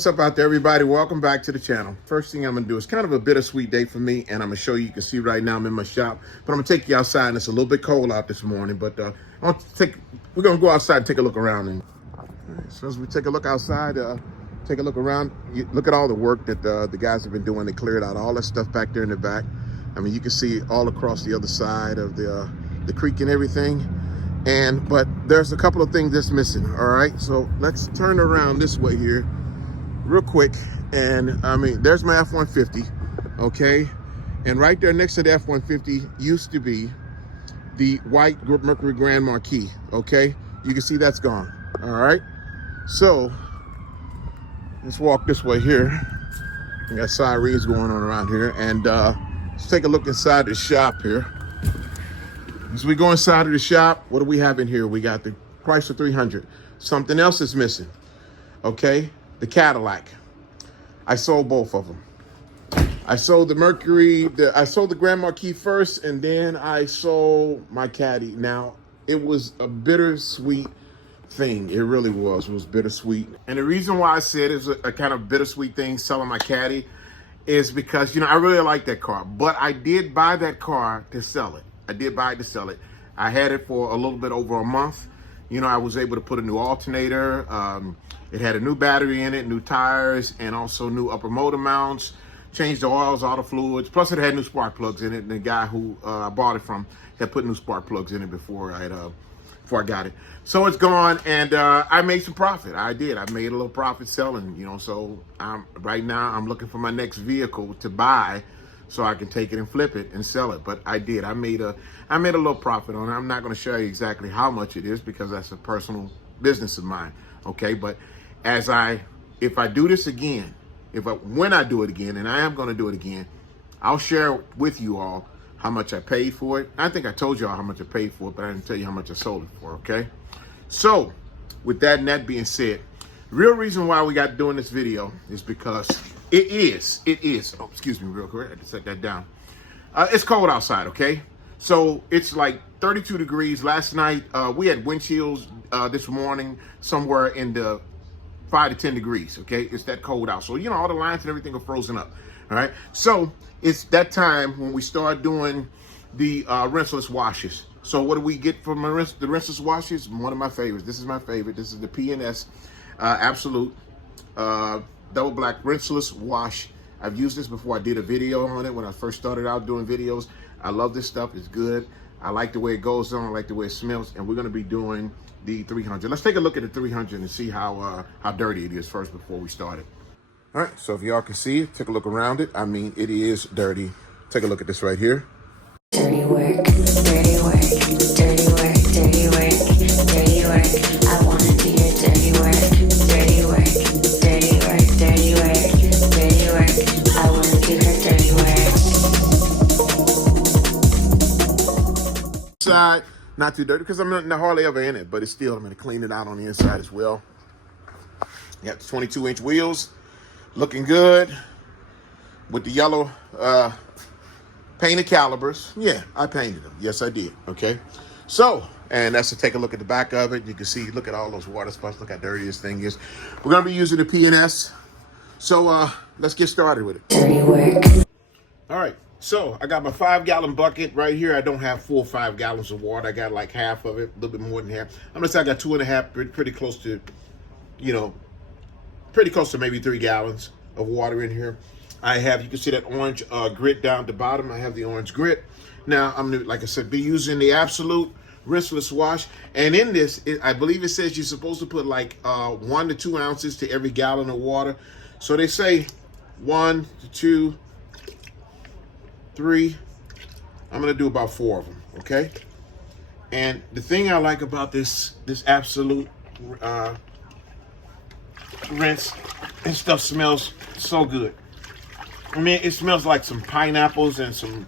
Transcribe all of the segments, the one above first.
what's up out there, everybody? Welcome back to the channel. First thing I'm gonna do is kind of a bittersweet day for me, and I'm gonna show you. You can see right now I'm in my shop, but I'm gonna take you outside. And it's a little bit cold out this morning, but we're gonna go outside and take a look around. And so as we take a look outside, take a look around, look at all the work that the guys have been doing. They cleared out all that stuff back there in the back. I mean, you can see all across the other side of the creek and everything. But there's a couple of things that's missing. All right, so let's turn around this way here real quick. And I mean, there's my F-150, okay? And right there next to the F-150 used to be the white Mercury Grand Marquis, okay? You can see that's gone, all right? So let's walk this way here. We got sirens going on around here. And let's take a look inside the shop here. As we go inside of the shop, what do we have in here? We got the Chrysler 300. Something else is missing, okay? The Cadillac. I sold both of them. I sold the Mercury, I sold the Grand Marquis first, and then I sold my Caddy. Now, it was a bittersweet thing. It really was. It was bittersweet. And the reason why I said it was a kind of bittersweet thing, selling my Caddy, is because, you know, I really like that car. But I did buy that car to sell it. I did buy it to sell it. I had it for a little bit over a month. You know, I was able to put a new alternator. It had a new battery in it, new tires, and also new upper motor mounts. Changed the oils, all the fluids. Plus, it had new spark plugs in it. And the guy who I bought it from had put new spark plugs in it before I got it. So it's gone, and I made some profit. I did. I made a little profit selling. You know, so right now I'm looking for my next vehicle to buy, so I can take it and flip it and sell it. But I did. I made a little profit on it. I'm not going to show you exactly how much it is because that's a personal business of mine. Okay, but if I do this again, when I do it again, and I am going to do it again, I'll share with you all how much I paid for it. I think I told you all how much I paid for it, but I didn't tell you how much I sold it for. Okay, so with that and that being said, the real reason why we got doing this video is because it is. Oh, excuse me real quick. I had to set that down. It's cold outside, okay? So it's like 32 degrees. Last night, we had wind chills this morning somewhere in the 5 to 10 degrees, okay? It's that cold out. So, you know, all the lines and everything are frozen up, all right? So it's that time when we start doing the rinseless washes. So what do we get from the rinseless washes? One of my favorites. This is my favorite. This is the P&S Absolute Double Black Rinseless Wash. I've used this before. I did a video on it when I first started out doing videos. I love this stuff. It's good. I like the way it goes on. I like the way it smells. And we're going to be doing the 300. Let's take a look at the 300 and see how dirty it is first before we start it. All right. So if y'all can see it, take a look around it. I mean, it is dirty. Take a look at this right here. Dirty work, dirty work, dirty work, dirty work, dirty work. I want to do your dirty work, dirty work, dirty work, dirty work, dirty work. I want to do her dirty work. Side, not too dirty because I'm not hardly ever in it, but it's still, I'm going to clean it out on the inside as well. Got the 22-inch wheels, looking good with the yellow painted calibers. Yeah, I painted them. Yes, I did. Okay. So, and that's to take a look at the back of it. You can see, look at all those water spots. Look how dirty this thing is. We're going to be using the P&S. So, let's get started with it. Dirty work. All right. So, I got my 5-gallon bucket right here. I don't have full 5 gallons of water. I got like half of it, a little bit more than half. I'm going to say I got 2.5, pretty close to, you know, pretty close to maybe 3 gallons of water in here. I have, you can see that orange grit down at the bottom. I have the orange grit. Now, I'm gonna, like I said, be using the Absolute Rinseless Wash. And in this, I believe it says you're supposed to put like 1 to 2 ounces to every gallon of water. So they say 1 to 2, 3. I'm gonna do about 4 of them, okay? And the thing I like about this Absolute rinse and stuff smells so good. I mean, it smells like some pineapples and some,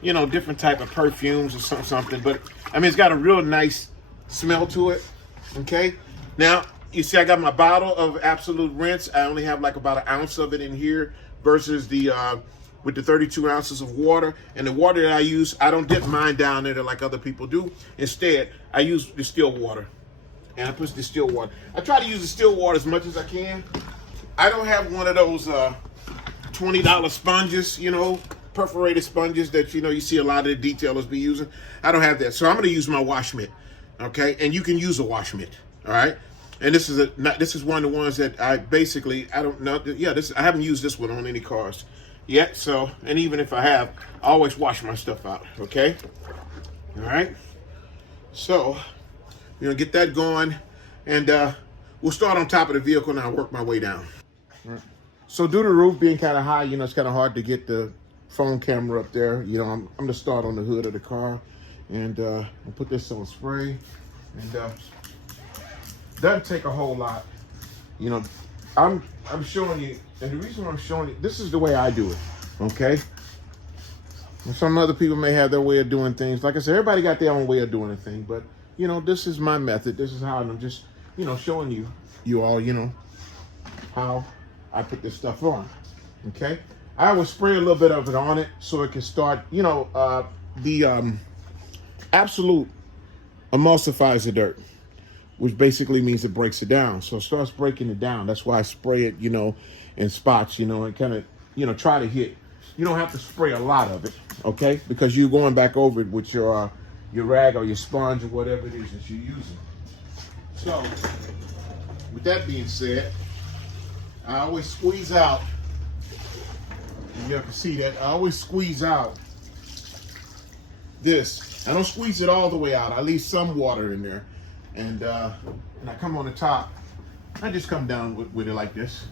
you know, different type of perfumes or something. But, I mean, it's got a real nice smell to it, okay? Now, you see I got my bottle of Absolute Rinse. I only have like about 1 ounce of it in here versus the, with the 32 ounces of water. And the water that I use, I don't dip mine down there like other people do. Instead, I use distilled water. And I put distilled water. I try to use distilled water as much as I can. I don't have one of those $20 sponges, you know, perforated sponges that you see a lot of the detailers be using. I don't have that, so I'm going to use my wash mitt. Okay, and you can use a wash mitt. All right, and this is one of the ones that I don't know. Yeah, I haven't used this one on any cars yet. So, and even if I have, I always wash my stuff out. Okay, all right. So we're gonna get that going, and we'll start on top of the vehicle and I'll work my way down. All right. So due to the roof being kind of high, it's kind of hard to get the phone camera up there. I'm gonna start on the hood of the car, and I'll put this on spray, and doesn't take a whole lot. I'm showing you, and the reason why I'm showing you, this is the way I do it. Okay. And some other people may have their way of doing things. Like I said, everybody got their own way of doing a thing, but this is my method. This is how I'm just showing you all how I put this stuff on. Okay. I will spray a little bit of it on it so it can start. The absolute emulsifies the dirt, which basically means it breaks it down. So it starts breaking it down. That's why I spray it, in spots, and kind of, try to hit. You don't have to spray a lot of it, okay? Because you're going back over it with your rag or your sponge or whatever it is that you're using. So, with that being said, I always squeeze out. You can see that. I always squeeze out this. I don't squeeze it all the way out. I leave some water in there. And I come on the top. I just come down with it like this.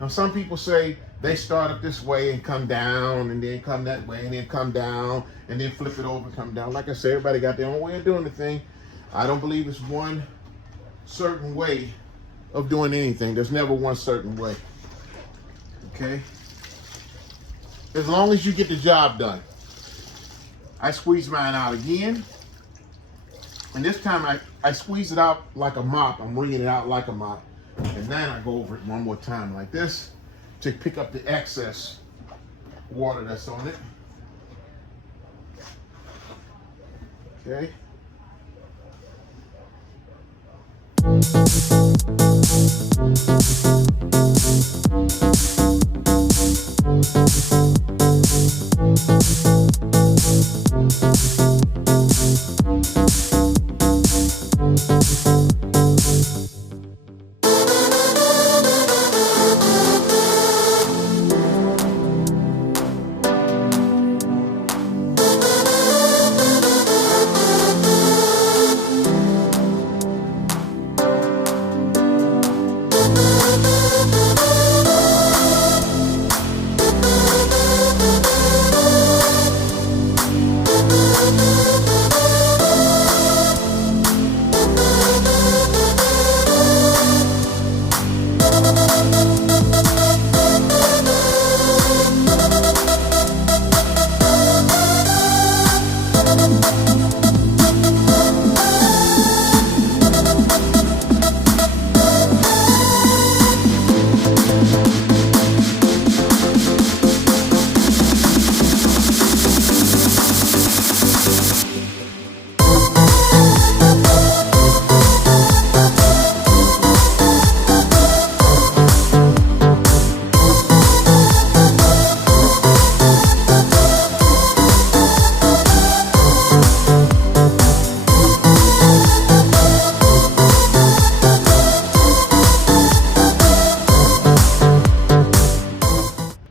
Now, some people say they start up this way and come down, and then come that way, and then come down, and then flip it over and come down. Like I said, everybody got their own way of doing the thing. I don't believe it's one certain way of doing anything. There's never one certain way. Okay? As long as you get the job done. I squeeze mine out again. And this time I squeeze it out like a mop. I'm wringing it out like a mop. And then I go over it one more time like this to pick up the excess water that's on it. Okay.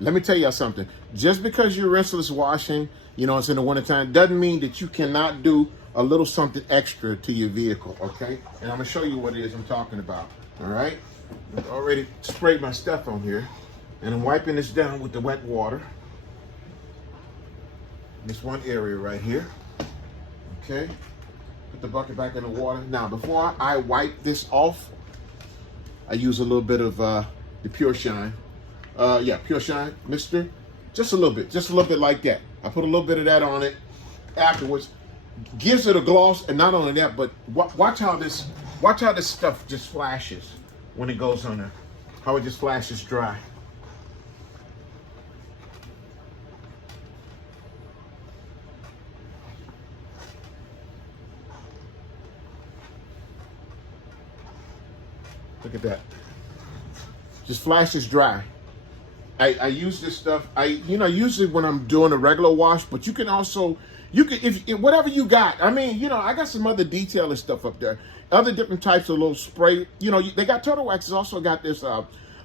Let me tell y'all something. Just because you're Rinseless washing, it's in the wintertime, doesn't mean that you cannot do a little something extra to your vehicle, okay? And I'm gonna show you what it is I'm talking about, all right? I've already sprayed my stuff on here, and I'm wiping this down with the wet water. This one area right here, okay? Put the bucket back in the water. Now, before I wipe this off, I use a little bit of the Pure Shine. Pure Shine Mister. Just a little bit like that. I put a little bit of that on it afterwards. Gives it a gloss, and not only that, but watch how this stuff just flashes when it goes on there. How it just flashes dry. Look at that. Just flashes dry. I use this stuff. Usually when I'm doing a regular wash, but you can also, if whatever you got. I mean, I got some other detailing stuff up there. Other different types of little spray. They got Turtle Wax. It's also got this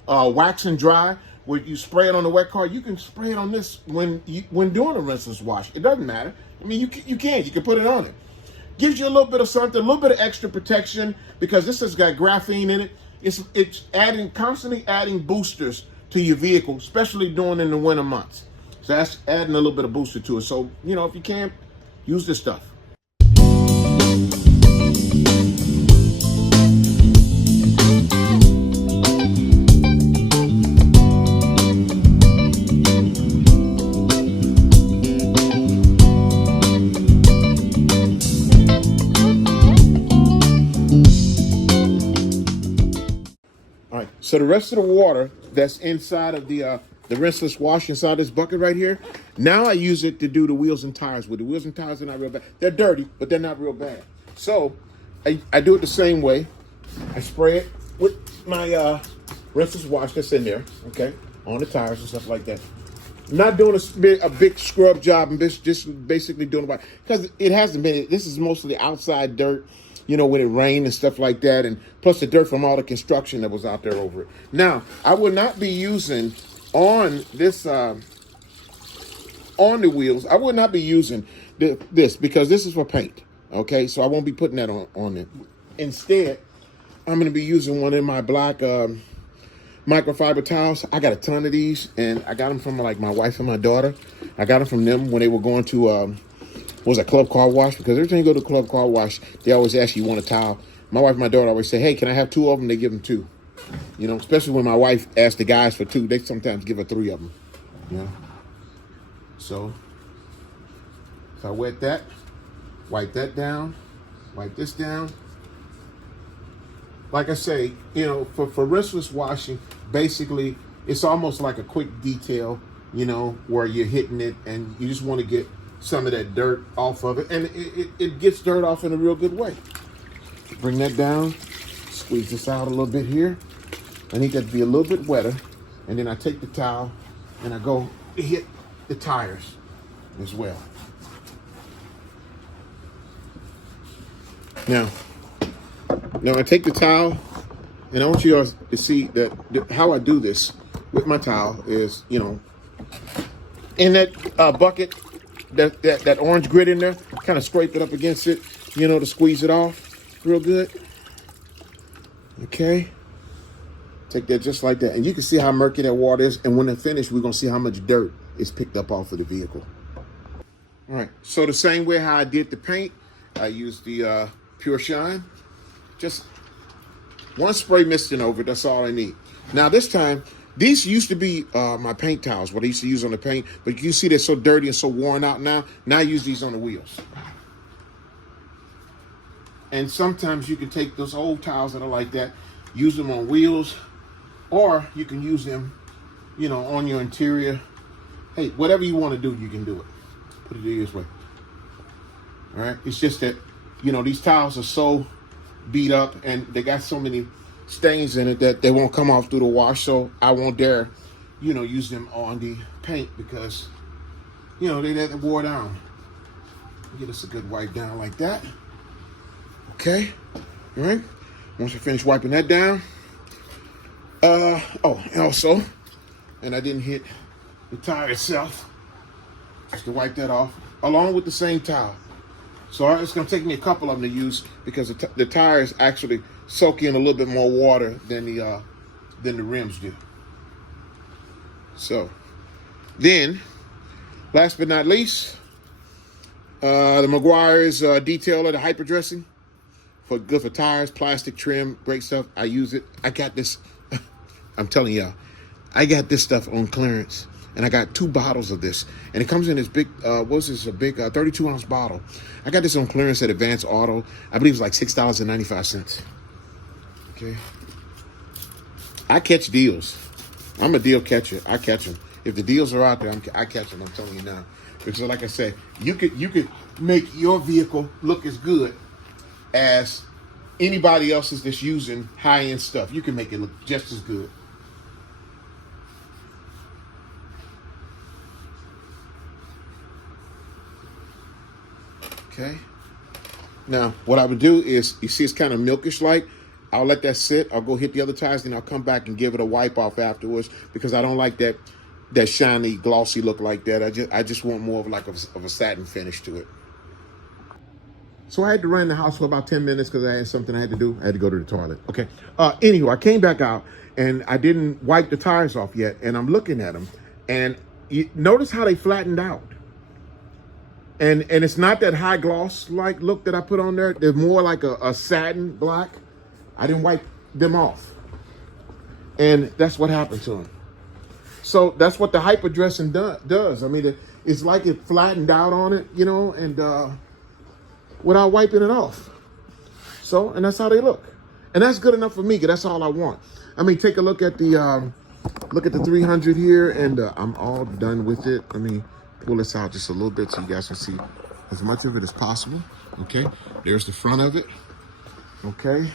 wax and dry where you spray it on the wet car. You can spray it on this when doing a rinseless wash. It doesn't matter. I mean, you can put it on it. Gives you a little bit of something, a little bit of extra protection because this has got graphene in it. It's constantly adding boosters to your vehicle, especially during in the winter months. So that's adding a little bit of booster to it. So, if you can, use this stuff. All right, so the rest of the water that's inside of the rinseless wash inside this bucket right here, now I use it to do the wheels and tires with. The wheels and tires are not real bad. They're dirty, but they're not real bad. So I do it the same way. I spray it with my rinseless wash that's in there, okay, on the tires and stuff like that. I'm not doing a big scrub job and just basically doing it because it hasn't been. This is mostly outside dirt. When it rained and stuff like that, and plus the dirt from all the construction that was out there over it. Now, I will not be using on this, on the wheels, I will not be using this because this is for paint, okay? So I won't be putting that on it. Instead, I'm going to be using one of my black microfiber towels. I got a ton of these, and I got them from like my wife and my daughter. I got them from them when they were going to was a club car wash, because every time you go to a club car wash, they always ask you want a towel. My wife and my daughter always say, hey, can I have 2 of them? They give them 2. Especially when my wife asks the guys for 2, they sometimes give her 3 of them. So I wet that, wipe that down, wipe this down. Like I say, for rinseless washing, basically, it's almost like a quick detail, where you're hitting it and you just want to get some of that dirt off of it, and it gets dirt off in a real good way. Bring that down, squeeze this out a little bit here. I need that to be a little bit wetter, and then I take the towel and I go hit the tires as well. Now I take the towel, and I want you guys to see that how I do this with my towel is, in that bucket, that orange grit in there, kind of scrape it up against it, to squeeze it off real good. Okay. Take that just like that. And you can see how murky that water is. And when they're finished, we're going to see how much dirt is picked up off of the vehicle. All right. So the same way how I did the paint, I used the Pure Shine. Just one spray misting over it. That's all I need. Now this time, these used to be my paint towels, what I used to use on the paint, but you see they're so dirty and so worn out now. Now I use these on the wheels. And sometimes you can take those old towels that are like that, use them on wheels, or you can use them, on your interior. Hey, whatever you want to do, you can do it. Put it this way. All right? It's just that, these towels are so beat up and they got so many stains in it that they won't come off through the wash, so I won't dare, use them on the paint because, they let it wore down. Get us a good wipe down like that. Okay, all right. Once I finish wiping that down, and also, and I didn't hit the tire itself, just to wipe that off, along with the same towel. So it's going to take me a couple of them to use because the tires actually soak in a little bit more water than the rims do. So then, last but not least, the Migiuars detailer, the hyper dressing, good for tires, plastic trim, great stuff. I use it. I got this. I'm telling y'all, I got this stuff on clearance, and I got 2 bottles of this, and it comes in this big. A big 32-ounce bottle. I got this on clearance at Advance Auto. I believe it's like $6.95. Okay. I catch deals. I'm a deal catcher. I catch them. If the deals are out there, I catch them. I'm telling you now. Because like I said, you could make your vehicle look as good as anybody else is that's using high-end stuff. You can make it look just as good. Okay. Now, what I would do is, you see it's kind of milkish like. I'll let that sit. I'll go hit the other tires, and I'll come back and give it a wipe off afterwards because I don't like that shiny, glossy look like that. I just want more of like of a satin finish to it. So I had to run the house for about 10 minutes because I had something I had to do. I had to go to the toilet. Okay. Anywho, I came back out and I didn't wipe the tires off yet, and I'm looking at them, and you notice how they flattened out. And it's not that high gloss like look that I put on there. They're more like a satin black. I didn't wipe them off. And that's what happened to them. So that's what the hyper dressing does. I mean, it's like it flattened out on it, you know, and without wiping it off. So, and that's how they look. And that's good enough for me, because that's all I want. I mean, take a look at the 300 here, and I'm all done with it. Let me pull this out just a little bit so you guys can see as much of it as possible. Okay, there's the front of it. Okay,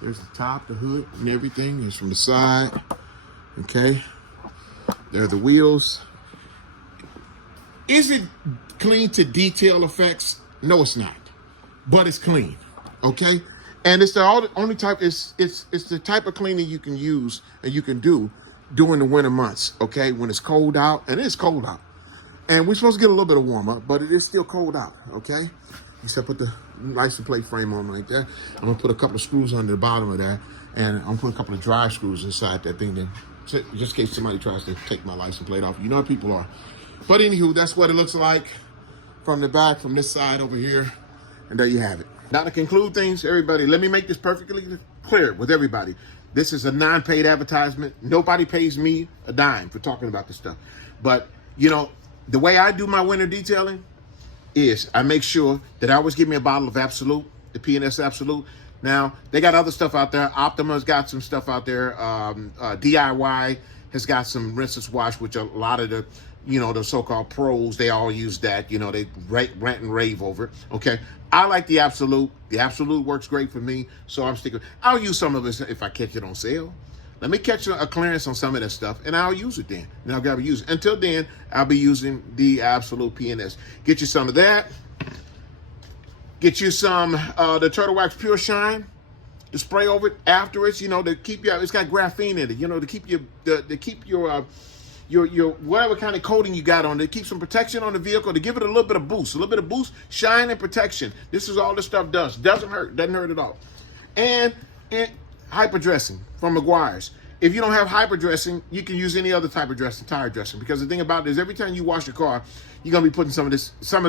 there's the top, the hood, and everything. Here's from the side. Okay, there are the wheels. Is it clean to detail effects? No, it's not, but it's clean. Okay, and it's the only type. It's the type of cleaning you can use and you can do during the winter months, okay, when it's cold out, and it's cold out. And we're supposed to get a little bit of warmer, but it is still cold out, okay? Except put the license plate frame on like that. I'm gonna put a couple of screws under the bottom of that, and I'm gonna put a couple of dry screws inside that thing, then, just in case somebody tries to take my license plate off. You know how people are. But anywho, that's what it looks like from the back, from this side over here, and there you have it. Now to conclude things, everybody, let me make this perfectly clear with everybody. This is a non-paid advertisement. Nobody pays me a dime for talking about this stuff. But, you know, the way I do my winter detailing is I make sure that I always give me a bottle of Absolute, the P&S Absolute. Now, they got other stuff out there. Optima's got some stuff out there. DIY has got some Rinseless wash, which a lot of the, you know, the so-called pros, they all use that. You know, they rant and rave over it. Okay. I like the Absolute. The Absolute works great for me, so I'm sticking. I'll use some of it if I catch it on sale. Let me catch a clearance on some of that stuff, and I'll use it then. And I'll grab use it. Until then, I'll be using the Absolute PNS. Get you some of that. Get you some the Turtle Wax Pure Shine. To spray over it afterwards, you know, to keep your. It's got graphene in it, you know, to keep your whatever kind of coating you got on it, keep some protection on the vehicle, to give it a little bit of boost, shine and protection. This is all this stuff does. Doesn't hurt at all. And hyper dressing from Migiuars. If you don't have hyper dressing, you can use any other type of dressing, tire dressing. Because the thing about it is, every time you wash your car, you're gonna be putting some of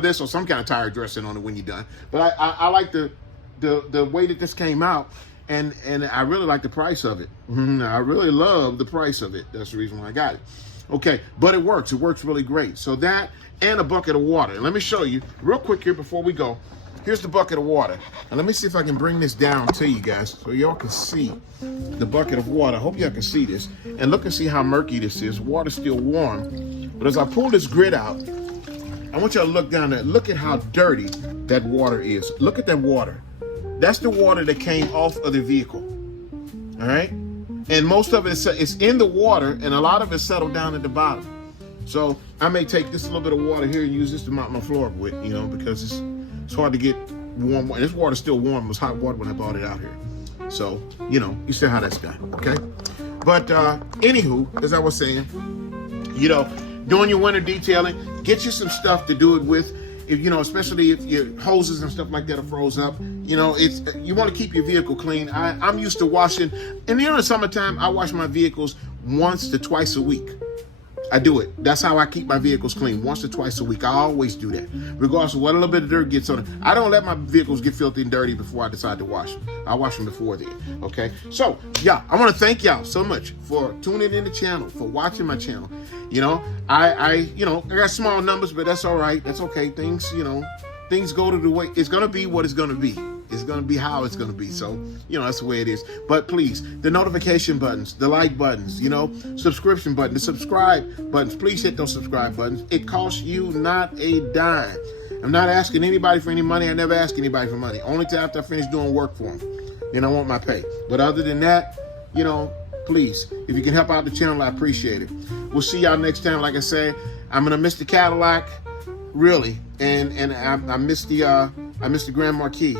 this or some kind of tire dressing on it when you're done. But I like the way that this came out. And I really like the price of it. I really love the price of it. That's the reason why I got it. Okay, but it works. It works really great. So that and a bucket of water. And let me show you real quick here before we go. Here's the bucket of water. And let me see if I can bring this down to you guys so y'all can see the bucket of water. I hope y'all can see this. And look and see how murky this is. Water's still warm. But as I pull this grid out, I want y'all to look down there. Look at how dirty that water is. Look at that water. That's the water that came off of the vehicle. All right? And most of it is in the water, and a lot of it settled down at the bottom. So I may take this little bit of water here and use this to mop my floor with, you know, because it's hard to get warm water. This water's still warm. It was hot water when I brought it out here. So, you know, you see how that's done, okay? But anywho, as I was saying, you know, doing your winter detailing, get you some stuff to do it with. If, you know, especially if your hoses and stuff like that are froze up, you know, you want to keep your vehicle clean. I'm used to washing, and in the summertime, I wash my vehicles once to twice a week. I do it. That's how I keep my vehicles clean, once or twice a week. I always do that, regardless of what a little bit of dirt gets on it. I don't let my vehicles get filthy and dirty before I decide to wash them. I wash them before then, okay? So, yeah, I want to thank y'all so much for tuning in the channel, for watching my channel. You know, I got small numbers, but that's all right. That's okay. Things go to the way it's going to be what it's going to be. It's going to be how it's going to be. So, you know, that's the way it is. But please, the notification buttons, the like buttons, you know, subscription button, the subscribe buttons, please hit those subscribe buttons. It costs you not a dime. I'm not asking anybody for any money. I never ask anybody for money. Only till after I finish doing work for them. Then I want my pay. But other than that, you know, please, if you can help out the channel, I appreciate it. We'll see y'all next time. Like I said, I'm gonna miss the Cadillac, really, and I missed the Grand Marquis.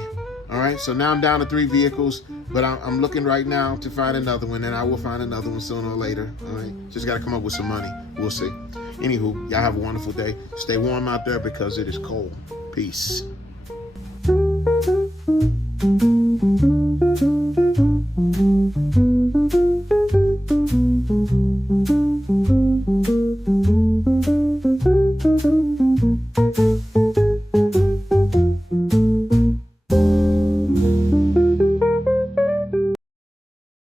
All right, so now I'm down to 3 vehicles, but I'm looking right now to find another one, and I will find another one sooner or later. All right, just got to come up with some money. We'll see. Anywho, y'all have a wonderful day. Stay warm out there because it is cold. Peace.